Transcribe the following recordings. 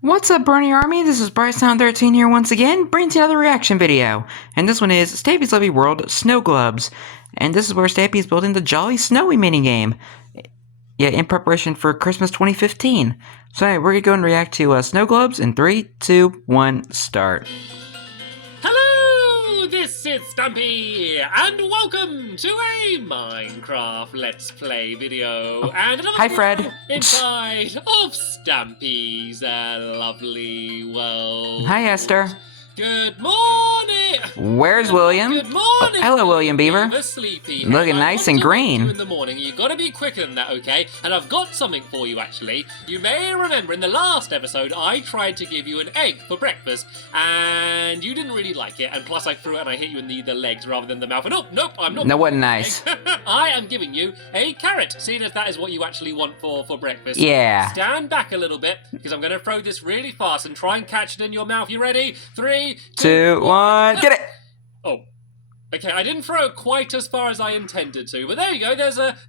What's up, Bernie Army? This is BryceAllen13 here once again, bringing you another reaction video. And this one is Stampy's Lovely World Snow Globes. And this is where Stampy is building the Jolly Snowy minigame. Yeah, in preparation for Christmas 2015. So anyway, we're gonna go and react to Snow Globes in 3, 2, 1, start. Hello, this is Stampy, and welcome to a Minecraft Let's Play video. And another Hi, Fred. inside of Stampy's lovely world. Hi, Esther. Good morning. Where's William? Good morning. Oh, hello, William Beaver. Sleepy. Looking nice and green. In the morning, you gotta be quicker than that, okay? And I've got something for you, actually. You may remember in the last episode, I tried to give you an egg for breakfast, and you didn't really like it. And plus, I threw it and I hit you in the legs rather than the mouth. And nope, I'm not. No, wasn't nice. I am giving you a carrot, seeing as that is what you actually want for breakfast. Yeah. Stand back a little bit, because I'm gonna throw this really fast and try and catch it in your mouth. You ready? 3, 2, 1, get it! Oh, okay. I didn't throw it quite as far as I intended to, but there you go.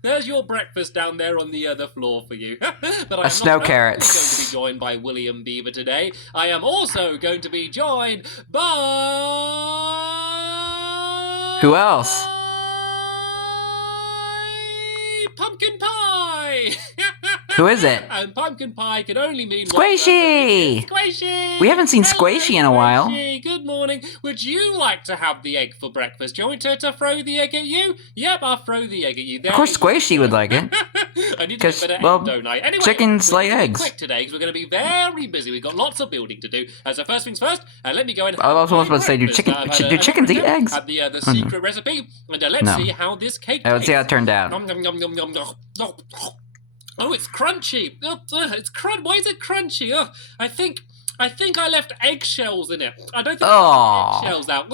There's your breakfast down there on the floor for you. But I am snow not carrot. only going to be joined by William Beaver today. I am also going to be joined by Who else? Pumpkin Pie. Who is it? And pumpkin pie can only mean Squishy! Squishy! We haven't seen Hello, Squishy in a while. Squishy. Good morning. Would you like to have the egg for breakfast? Do you want me to throw the egg at you? Yep, I'll throw the egg at you. There Of course, you go. Squishy would like it. I need to Because, get better well, egg, don't I? Anyway, chickens we're lay gonna be eggs. quick today because we're going to be very busy. We've got lots of building to do. So first things first, let me go and. I was almost about to say, do chickens eat eggs? Have the secret recipe, and let's see how this cake. Let's see how it turned out. Nom, nom, nom, nom, nom, nom. Oh, it's crunchy. It's Why is it crunchy? I think I left eggshells in it. I don't think I left eggshells out.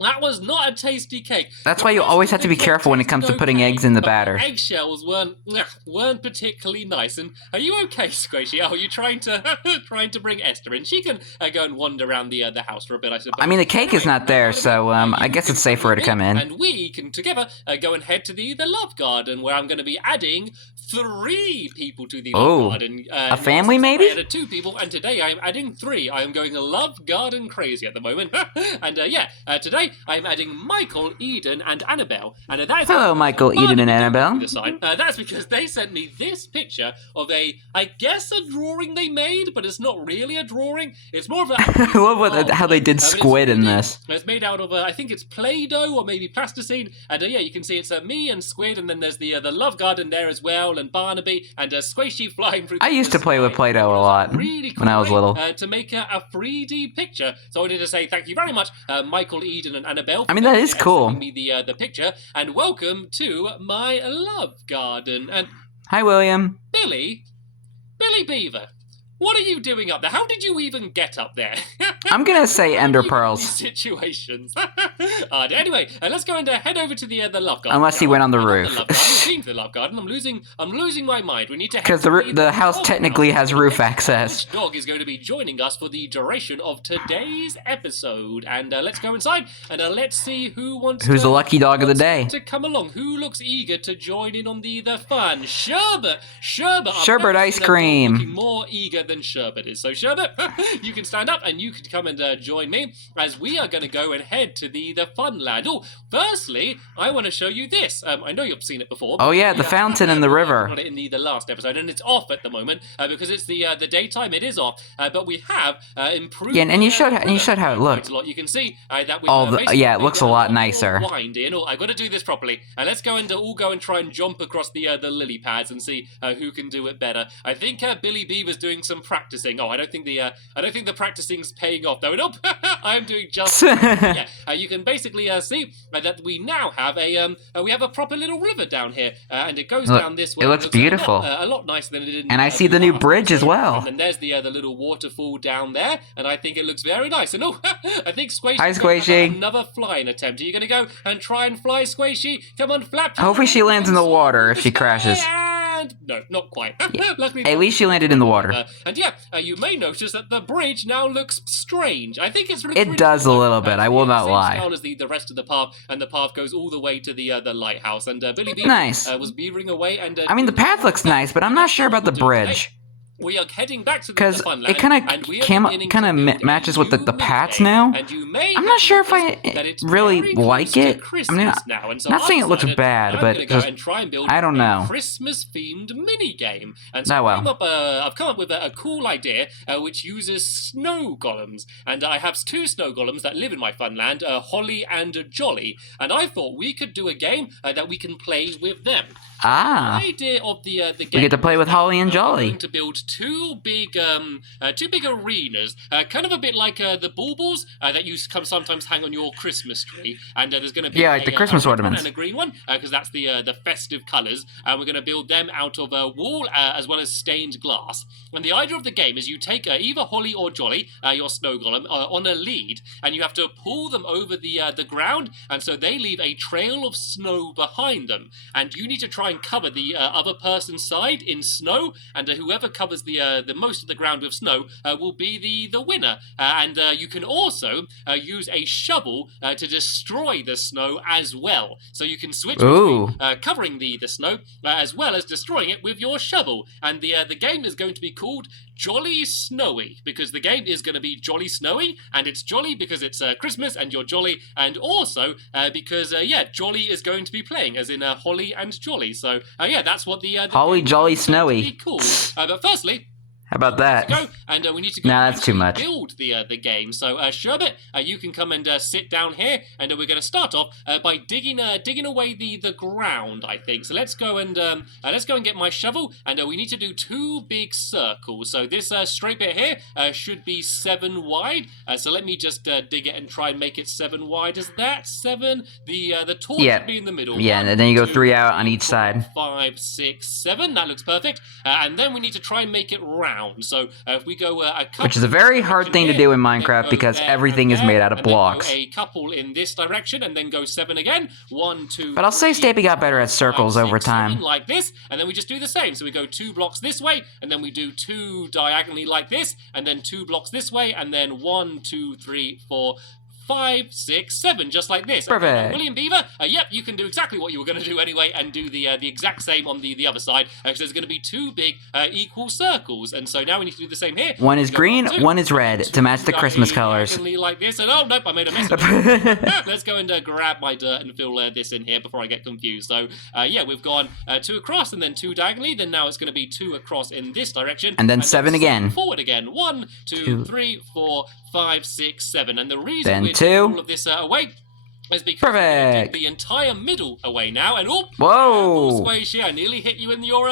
That was not a tasty cake. That's why you always have to be careful when it comes to putting eggs in the batter. Eggshells weren't particularly nice. And are you okay, Squishy? Oh, are you trying to bring Esther in? She can go and wander around the house for a bit, I suppose. I mean, the cake is not there, so I guess it's safe for her to come in. And we can together go and head to the love garden, where I'm going to be adding 3 people to the love garden. A family, maybe? I added 2 people, and today I'm adding 3. I am going love garden crazy at the moment. And today I'm adding Michael, Eden, and Annabelle. And that is Hello, Michael, Eden, and Annabelle. That's because they sent me this picture of I guess a drawing they made, but it's not really a drawing. It's more of a... I love how they did squid in this. It's made out of, I think it's Play-Doh or maybe plasticine. And you can see it's me and Squid, and then there's the love garden there as well, and Barnaby, and Squishy flying through. I used to play with Play-Doh a lot when I was little. To make a 3D picture. So I wanted to say thank you very much, Michael, Eden, and Annabelle. I mean, that is cool. Me the picture, and welcome to my love garden. And hi, William. Billy Beaver. What are you doing up there? How did you even get up there? I'm gonna say ender pearls. Situations. Anyway, let's go and head over to the love garden. Unless he went on the roof. I've been to the love garden. I'm losing my mind. We need to. Because the house technically has roof access. Which dog is going to be joining us for the duration of today's episode? And let's go inside and let's see who's the lucky dog of the day. To come along. Who looks eager to join in on the fun? Sherbet. Sherbet ice cream. Looking more eager than Sherbet is. So Sherbet, you can stand up and you can come and join me as we are going to go and head to the fun land. Oh, firstly, I want to show you this. I know you've seen it before. Oh yeah, the fountain in the river. On it in the last episode, and it's off at the moment because it's the daytime. It is off, but we have improved. Yeah, and you showed how it looked. You can see that we. It looks a lot nicer. Wind in. Oh, I've got to do this properly. Let's go and all go and try and jump across the lily pads and see who can do it better. I think Billy Beaver's doing some practicing. Oh, I don't think the practicing's paying off though. Nope, I am doing just. Yeah, you can basically see that we now have a proper little river down here, and it goes down this way. It looks beautiful. A lot nicer than it did. And I see the new bridge as well. And then there's the little waterfall down there, and I think it looks very nice. And I think Squishy. Hi, Squishy. Another flying attempt. Are you going to go and try and fly, Squishy? Come on, flap. Hopefully she lands in the water if she crashes. No, not quite. Yeah. Luckily, at least she landed in the water. And you may notice that the bridge now looks strange. I think it's really. It does a little bit. I will not lie. As the rest of the path, and the path goes all the way to the lighthouse. And Billy Beaver nice. Was beavering away. And I mean, the path looks nice, but I'm not sure about the bridge. we are heading back to the Because Funland, it kind and we are of matches with the paths now. And you may I'm not sure if I it's really very like close it. to Christmas now, and so not saying it looks decided bad, I'm but gonna go and try and build I don't know. a Christmas-themed mini game. And so Oh, well. I've come up with a cool idea which uses snow golems, and I have two snow golems that live in my Funland, Holly and Jolly, and I thought we could do a game that we can play with them. Ah. The idea of the game. We get to play with Holly and Jolly. We're going to build two big arenas, kind of a bit like the baubles that you sometimes hang on your Christmas tree. And there's going to be like the Christmas ornaments and a green one because that's the festive colours. And we're going to build them out of wool as well as stained glass. And the idea of the game is you take either Holly or Jolly, your snow golem, on a lead, and you have to pull them over the ground, and so they leave a trail of snow behind them. And you need to try and cover the other person's side in snow, and whoever covers the most of the ground with snow will be the winner. And you can also use a shovel to destroy the snow as well. So you can switch between covering the snow as well as destroying it with your shovel. And the game is going to be called Jolly Snowy, because the game is going to be Jolly Snowy, and it's jolly because it's Christmas and you're jolly, and also because Jolly is going to be playing, as in Holly and Jolly. So that's what the Holly Jolly Snowy. Cool. But firstly, how about that? We need to go Nah, that's too much. Build the game. So Sherbet, you can come and sit down here, and we're going to start off by digging away the ground, I think. So let's go and get my shovel, and we need to do two big circles. So this straight bit here should be 7 wide. So let me just dig it and try and make it 7 wide. Is that 7? The tall should be in the middle. Yeah, and then you go 3 out on each side. 5, 6, 7. That looks perfect. And then we need to try and make it round. So if we go a couple, which is a very hard thing to do in Minecraft because everything is made out of blocks. A couple in this direction, and then go 7 again. 1, 2. But I'll say Stampy got better at circles over time. Like this, and then we just do the same. So we go 2 blocks this way, and then we do 2 diagonally like this, and then 2 blocks this way, and then 1, 2, 3, 4. 5, 6, 7, just like this. Perfect. William Beaver, yep, you can do exactly what you were going to do anyway, and do the exact same on the other side, because there's going to be 2 big equal circles, and so now we need to do the same here. One is green, one is red, to match the Christmas colors. Like this, and oh nope, I made a mess of it. Let's go and grab my dirt and fill this in here before I get confused. So we've gone 2 across, and then 2 diagonally, then now it's going to be 2 across in this direction, and then 7 again. Forward again. 1, 2, 3, 4, 5, 6, 7, and the reason we're 2. all of this away is because perfect. The entire middle away now, and whoa, Squishy, I nearly hit you in your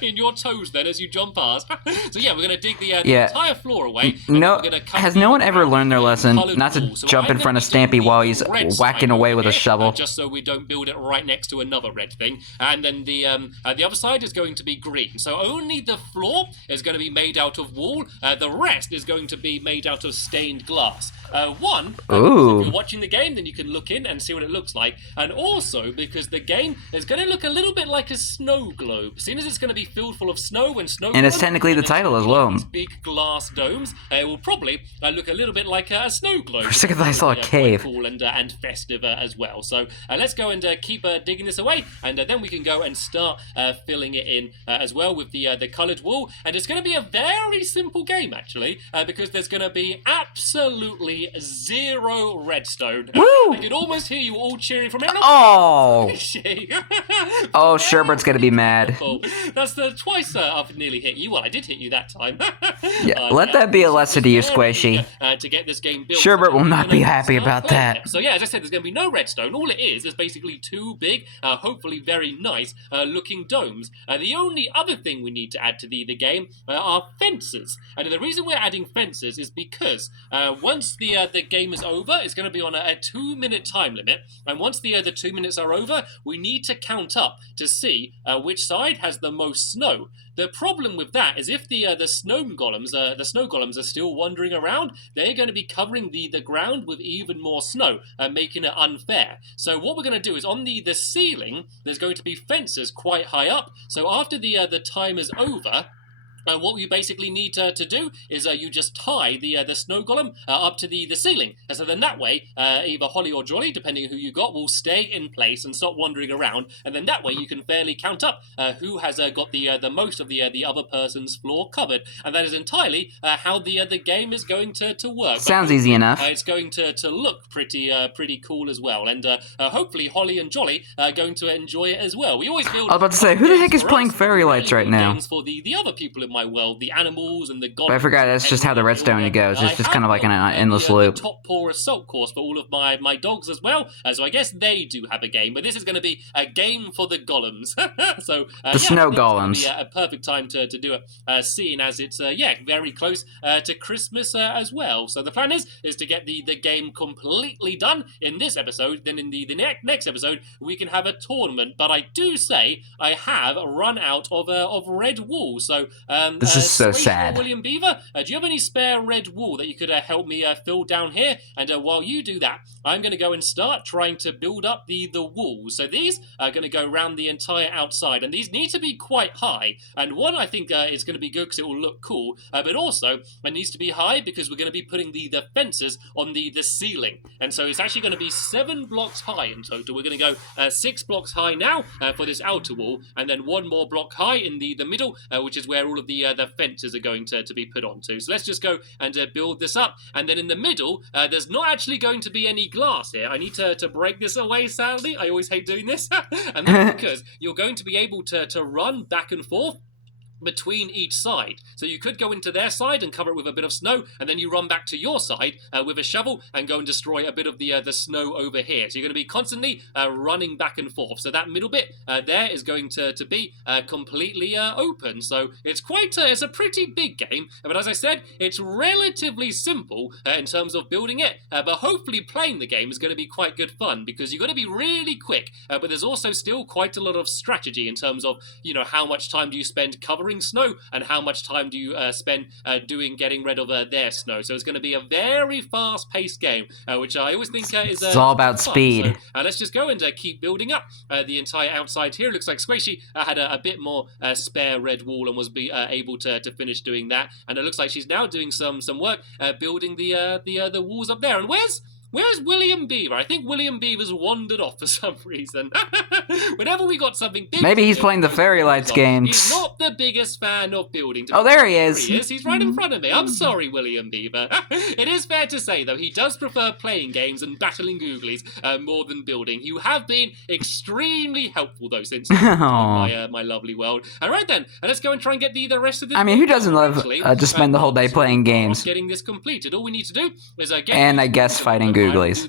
in your toes then as you jump past. So we're gonna dig the entire floor away. No, has no one ever learned their lesson not to jump in front of Stampy while he's whacking away with a shovel? Just so we don't build it right next to another red thing. And then the other side is going to be green. So only the floor is going to be made out of wool. The rest is going to be made out of stained glass. If you're watching the game, then you can look in and see what it looks like, and also because the game is going to look a little bit like a snow globe, seeing as it's going to be filled full of snow and it's technically the title as well. These big glass domes, it will probably look a little bit like a snow globe. For a second I saw a cave. Cool and festive as well. So let's go and keep digging this away, and then we can go and start filling it in as well with the coloured wool. And it's going to be a very simple game actually, because there's going to be absolutely 0 redstone. Woo! I could almost hear you all cheering from here. Oh! Oh, Sherbet's gonna be mad. That's the twice I've nearly hit you. Well, I did hit you that time. Let that be a lesson to you, Squishy. To get this game built. Sherbet will not be happy about that. So as I said, there's going to be no redstone. All it is basically 2 big, hopefully very nice looking domes. The only other thing we need to add to the game are fences. And the reason we're adding fences is because once the game is over, it's going to be on a 2-minute time limit, and once the 2 minutes are over, we need to count up to see which side has the most snow. The problem with that is if the snow golems are still wandering around, they're going to be covering the ground with even more snow, making it unfair. So what we're going to do is on the ceiling, there's going to be fences quite high up. So after the time is over, What you basically need to do is you just tie the snow golem up to the ceiling, and so then that way either Holly or Jolly, depending on who you got, will stay in place and stop wandering around, and then that way you can fairly count up who has got the most of the other person's floor covered, and that is entirely how the game is going to work. Sounds easy enough. It's going to look pretty cool as well, and hopefully Holly and Jolly are going to enjoy it as well. We always build. I was about to say, who the heck is playing Fairy Lights right now? For the other people in my world, the animals and the gods. But I forgot that's just how the redstone goes. It's just kind of like an endless loop. The top poor assault course for all of my dogs as well. So I guess they do have a game, but this is going to be a game for the golems. So the snow golems. A perfect time to do it, seeing as it's very close to Christmas as well. So the plan is to get the game completely done in this episode. Then in the next episode we can have a tournament. But I do say I have run out of red wool. So this is so sad. William Beaver, do you have any spare red wool that you could help me fill down here? And while you do that, I'm going to go and start trying to build up the walls. So these are going to go around the entire outside, and these need to be quite high. And one, I think, is going to be good because it will look cool, but also it needs to be high because we're going to be putting the fences on the ceiling. And so it's actually going to be 7 blocks high in total. We're going to go 6 blocks high now for this outer wall, and then 1 more block high in the middle, which is where all of the fences are going to be put onto. So let's just go and build this up. And then in the middle, there's not actually going to be any glass here. I need to break this away, sadly. I always hate doing this. And that's because you're going to be able to run back and forth between each side. So you could go into their side and cover it with a bit of snow, and then you run back to your side with a shovel and go and destroy a bit of the snow over here. So you're going to be constantly running back and forth. So that middle bit there is going to be completely open. So it's it's a pretty big game, but as I said, it's relatively simple in terms of building it, but hopefully playing the game is going to be quite good fun because you're going to be really quick, but there's also still quite a lot of strategy in terms of, how much time do you spend covering snow and how much time do you spend getting rid of their snow. So it's going to be a very fast-paced game, which I always think is it's all about fun. speed. So let's just go and keep building up the entire outside here. It looks like Squishy had a bit more spare red wool and was able to finish doing that. And it looks like she's now doing some work building the walls up there. And Where's William Beaver? I think William Beaver's wandered off for some reason. Whenever we got something big... Maybe he's playing the Fairy Lights games. He's not the biggest fan of building. Oh, there he is. He's right in front of me. I'm sorry, William Beaver. It is fair to say, though, he does prefer playing games and battling googlies more than building. You have been extremely helpful, though, since my lovely world. All right, then. Let's go and try and get the rest of this... I mean, who doesn't love to spend the whole day playing games? Getting this completed. All we need to do is get... And I guess fighting googlies.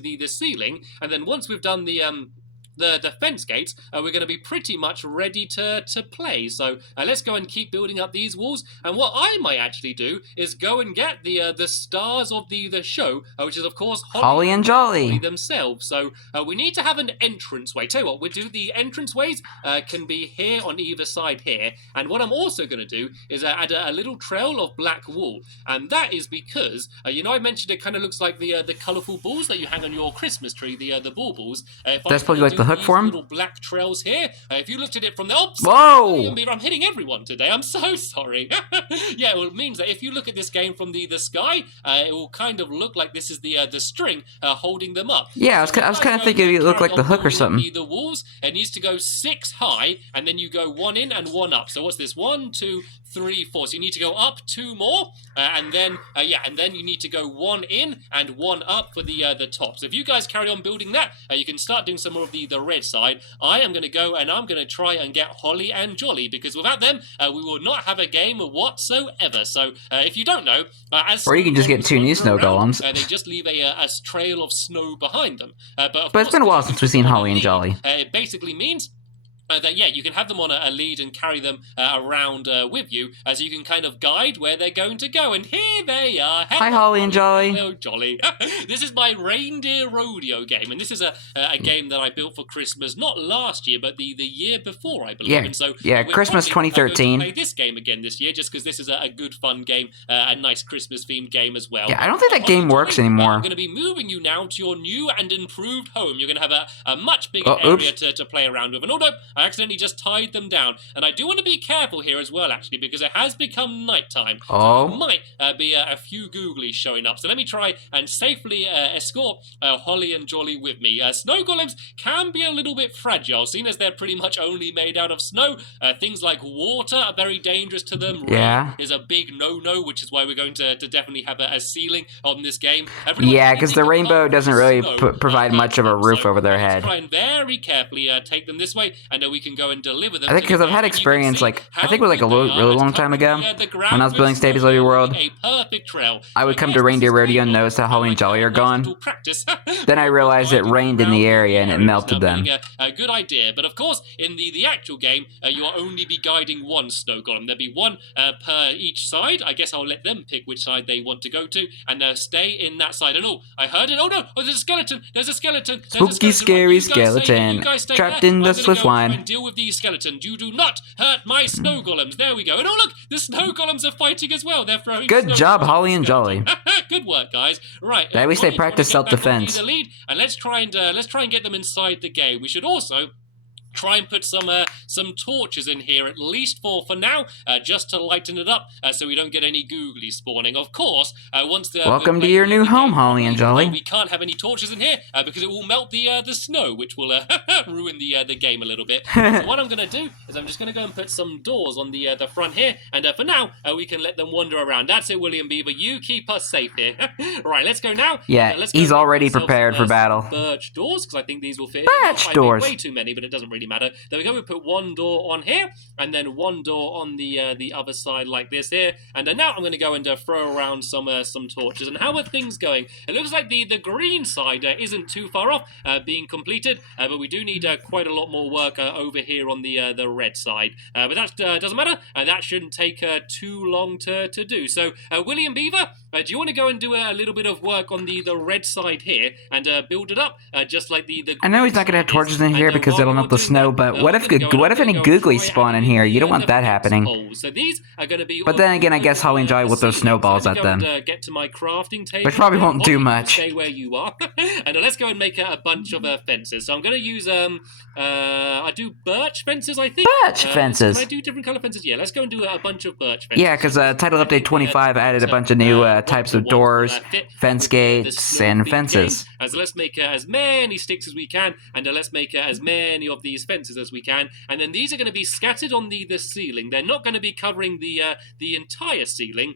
The ceiling, and then once we've done the fence gates, we're going to be pretty much ready to play. So let's go and keep building up these walls. And what I might actually do is go and get the stars of the show, which is of course Holly and Jolly themselves. So we need to have an entranceway. Tell you what, we'll do the entranceways can be here on either side here. And what I'm also going to do is add a little trail of black wool, and that is because I mentioned it kind of looks like the colourful balls that you hang on your Christmas tree, the baubles. That's probably like the hook for him. Little black trails here. If you looked at it from the whoa! I'm hitting everyone today. I'm so sorry. Yeah, well, it means that if you look at this game from the sky, it will kind of look like this is the string holding them up. Yeah, I was kind of thinking it looked like the hook or something. The walls, it needs to go 6 high, and then you go 1 in and 1 up. So what's this? 1, 2, 3, 4. So you need to go up 2 more, and then you need to go 1 in and 1 up for the top. So if you guys carry on building that, you can start doing some more of the red side. I am going to go and I'm going to try and get Holly and Jolly, because without them, we will not have a game whatsoever. So if you don't know, or you can just get 2 new snow golems. They just leave a trail of snow behind them. But it's been a while since we've seen Holly and Jolly. It basically means that you can have them on a lead and carry them around with you, so you can kind of guide where they're going to go. And here they are. Hi, Holly and Jolly. Hello, Jolly. This is my reindeer rodeo game, and this is a game that I built for Christmas, not last year, but the year before, I believe. Yeah, and so Christmas 2013. Play this game again this year, just because this is a good fun game, a nice Christmas themed game as well. Yeah, I don't think that game works anymore. I'm going to be moving you now to your new and improved home. You're going to have a much bigger area to play around with. And although I accidentally just tied them down. And I do want to be careful here as well, actually, because it has become nighttime. Oh. So there might be a few googlies showing up. So let me try and safely escort Holly and Jolly with me. Snow golems can be a little bit fragile, seeing as they're pretty much only made out of snow. Things like water are very dangerous to them. Yeah. Rain is a big no-no, which is why we're going to definitely have a ceiling on this game. Yeah, because the rainbow doesn't really provide much of a roof over their head. Try and very carefully take them this way, and we can go and deliver them. I think because I've had experience, like, I think it was like a really long time ago, when I was building Stampy's Lovely World, I would come to Reindeer Rodeo and notice that Holly and Jolly are gone. Then I realized it rained in the area and it melted them. A good idea, but of course, in the actual game, you'll only be guiding one snow golem. There'll be one per each side. I guess I'll let them pick which side they want to go to, and stay in that side. And I heard it. Oh no! Oh, there's a skeleton! There's a skeleton! Spooky, scary skeleton trapped in the Swiss wine. And deal with the skeleton. You do not hurt my snow golems. There we go. And oh look, the snow golems are fighting as well. They're throwing. Good job, Holly and Jolly. Good work, guys. Right. At least they practice self-defense. And let's try and get them inside the game. We should also try and put some torches in here, at least for now, just to lighten it up, so we don't get any googly spawning. Of course, once the welcome to your new home, Holly and Jolly. We can't have any torches in here because it will melt the snow, which will ruin the game a little bit. So what I'm going to do is I'm just going to go and put some doors on the front here, and for now we can let them wander around. That's it, William Beaver. You keep us safe here. Right, let's go now. Yeah, he's already prepared for battle. Birch doors, because I think these will fit. Birch doors. Way too many, but it doesn't really matter. There we go. We put one door on here, and then one door on the other side like this here. And now I'm going to go and throw around some torches. And how are things going? It looks like the green side isn't too far off being completed, but we do need quite a lot more work over here on the red side. But that doesn't matter. That shouldn't take too long to do. So, William Beaver, do you want to go and do a little bit of work on the red side here and build it up just like the I know he's not going to have torches in here because it'll melt the snow, but what if any googlies spawn in here? You don't want that happening. So these are going to be. But then again, I guess Holly and Jolly will throw snowballs at them. Get to my crafting table. Which probably won't do much. Stay where you are. And let's go and make a bunch of fences. So I'm going to use I do birch fences, I think. Birch fences. Can I do different color fences? Yeah, let's go and do a bunch of birch fences. Yeah, because Title Update 25 added a bunch of new types of doors, fence gates, and fences. So let's make as many sticks as we can, and let's make as many of these fences as we can. And then these are going to be scattered on the ceiling. They're not going to be covering the entire ceiling.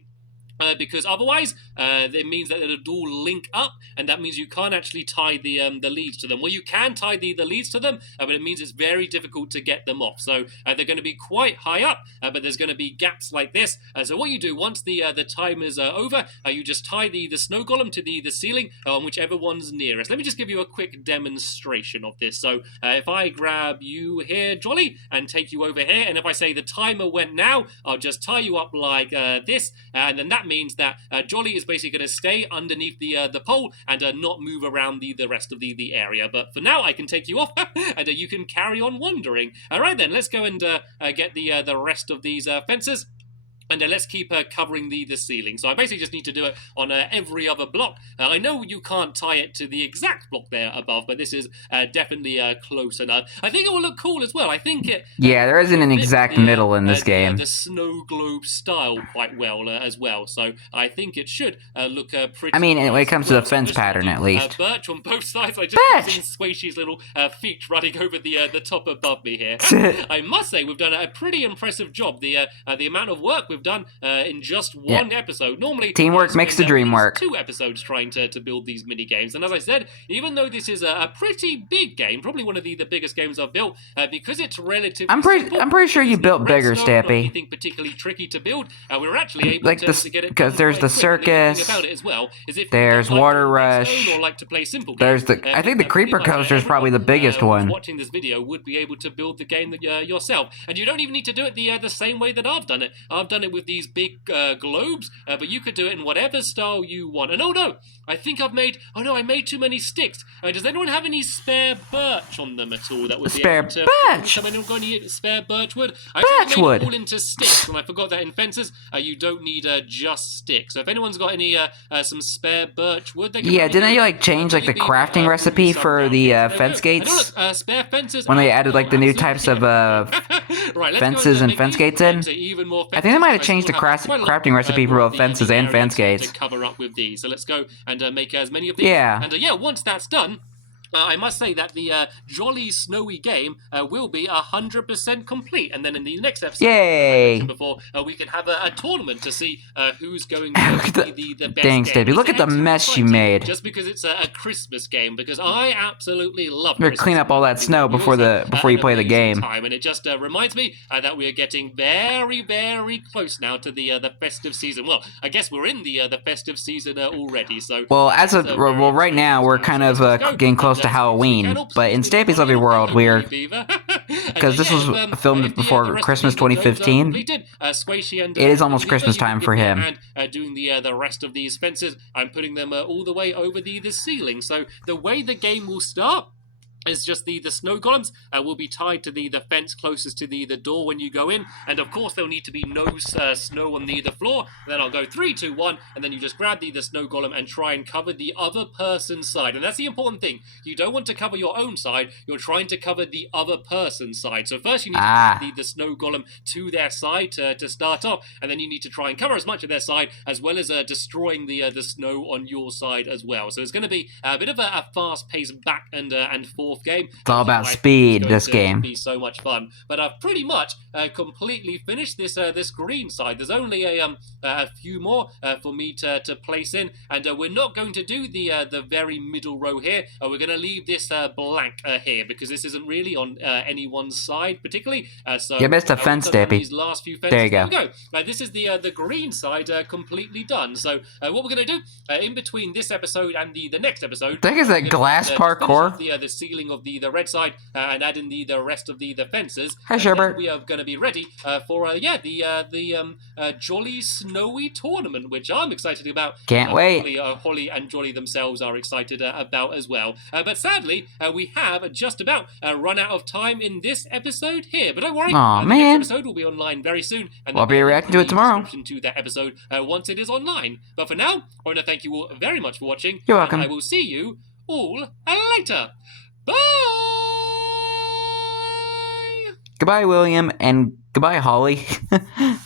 Because otherwise, it means that it'll all link up, and that means you can't actually tie the leads to them. Well, you can tie the leads to them, but it means it's very difficult to get them off. So they're going to be quite high up, but there's going to be gaps like this. So what you do once the time is over, you just tie the snow golem to the ceiling on whichever one's nearest. Let me just give you a quick demonstration of this. So if I grab you here, Jolly, and take you over here, and if I say the timer went now, I'll just tie you up like this, and then that means that Jolly is basically going to stay underneath the pole and not move around the rest of the area. But for now, I can take you off, and you can carry on wandering. All right, then, let's go and get the rest of these fences. And let's keep covering the ceiling. So I basically just need to do it on every other block. I know you can't tie it to the exact block there above, but this is definitely close enough. I think it will look cool as well. I think it... yeah, there isn't an exact middle in this game. The snow globe style quite well as well. So I think it should look pretty... I mean, when it comes to the fence pattern, at least. Birch on both sides. I just using Squishy's little feet running over the top above me here. I must say, we've done a pretty impressive job. The amount of work we've done in just one episode. Normally, teamwork makes the dream work. 2 episodes trying to build these mini games, and as I said, even though this is a pretty big game, probably one of the biggest games I've built, because it's relatively I'm pretty sure you built bigger, Stampy. Anything particularly tricky to build. We were actually able to get it because there's the circus. About it as well is if there's Water Rush. Or like to play simple there's games, I think the Creeper Coaster is probably the biggest one. Watching this video would be able to build the game yourself, and you don't even need to do it the same way that I've done it. I've done it it with these big globes, but you could do it in whatever style you want. And oh no, I think I made too many sticks. Does anyone have any spare birch on them at all? That would Spare be able to, birch? Has anyone got any spare birch wood? I Birch wood. all into sticks, and I forgot that in fences you don't need just sticks. So if anyone's got any some spare birch wood, they can didn't they like change like the crafting recipe for the fence gates spare fences when they added like the new types of right, fences and fence gates in? Even more I think they might have changed the crafting recipe for both fences and fence gates. To cover up with these. So let's go and make as many of these. Yeah. And once that's done, I must say that the jolly snowy game will be 100% complete, and then in the next episode, yay! Before we can have a tournament to see who's going to be the best. Dang, game. Stampy, look at the mess you made. Just because it's a Christmas game, because I absolutely love. You're gonna clean up all that snow before you play the game. And it just reminds me that we are getting very, very close now to the festive season. Well, I guess we're in the festive season already. So well, right now we're kind of getting close to Halloween, but in Stampy's Lovely World, we're because this was filmed before Christmas 2015. It is almost Christmas time for him. And doing the rest of these fences, I'm putting them all the way over the ceiling. So the way the game will start is just the snow golems will be tied to the fence closest to the door when you go in, and of course there'll need to be no snow on the floor. And then I'll go 3, 2, 1, and then you just grab the snow golem and try and cover the other person's side. And that's the important thing. You don't want to cover your own side, you're trying to cover the other person's side. So first you need to get the snow golem to their side to start off, and then you need to try and cover as much of their side as well as destroying the snow on your side as well. So it's going to be a bit of a fast-paced back and forth game. It's all about speed, this game. Be so much fun. But I've pretty much completely finished this green side. There's only a few more for me to place in, and we're not going to do the very middle row here. We're going to leave this blank here because this isn't really on anyone's side particularly. So you missed a fence, Stampy. These last few fences. There you go. This is the green side completely done. So what we're going to do in between this episode and the next episode, I think it's that glass parkour. The ceiling of the red side and add in the rest of the fences. Hi, Sherbert. We are going to be ready for the Jolly Snowy tournament, which I'm excited about. Can't wait. Holly and Jolly themselves are excited about as well. But sadly, we have just about run out of time in this episode here. But don't worry, the next episode will be online very soon. And I'll be reacting to it tomorrow. To that episode once it is online. But for now, I want to thank you all very much for watching. You're welcome. I will see you all later. Bye! Goodbye, William, and goodbye, Holly. Kind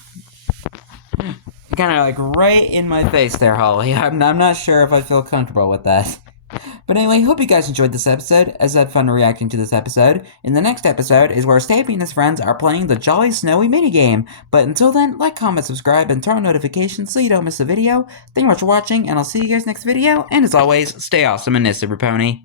of like right in my face there, Holly. I'm not sure if I feel comfortable with that. But anyway, hope you guys enjoyed this episode, as I had fun reacting to this episode. In the next episode is where Stampy and his friends are playing the Jolly Snowy minigame. But until then, like, comment, subscribe, and turn on notifications so you don't miss a video. Thank you much for watching, and I'll see you guys next video. And as always, stay awesome and Super Pony.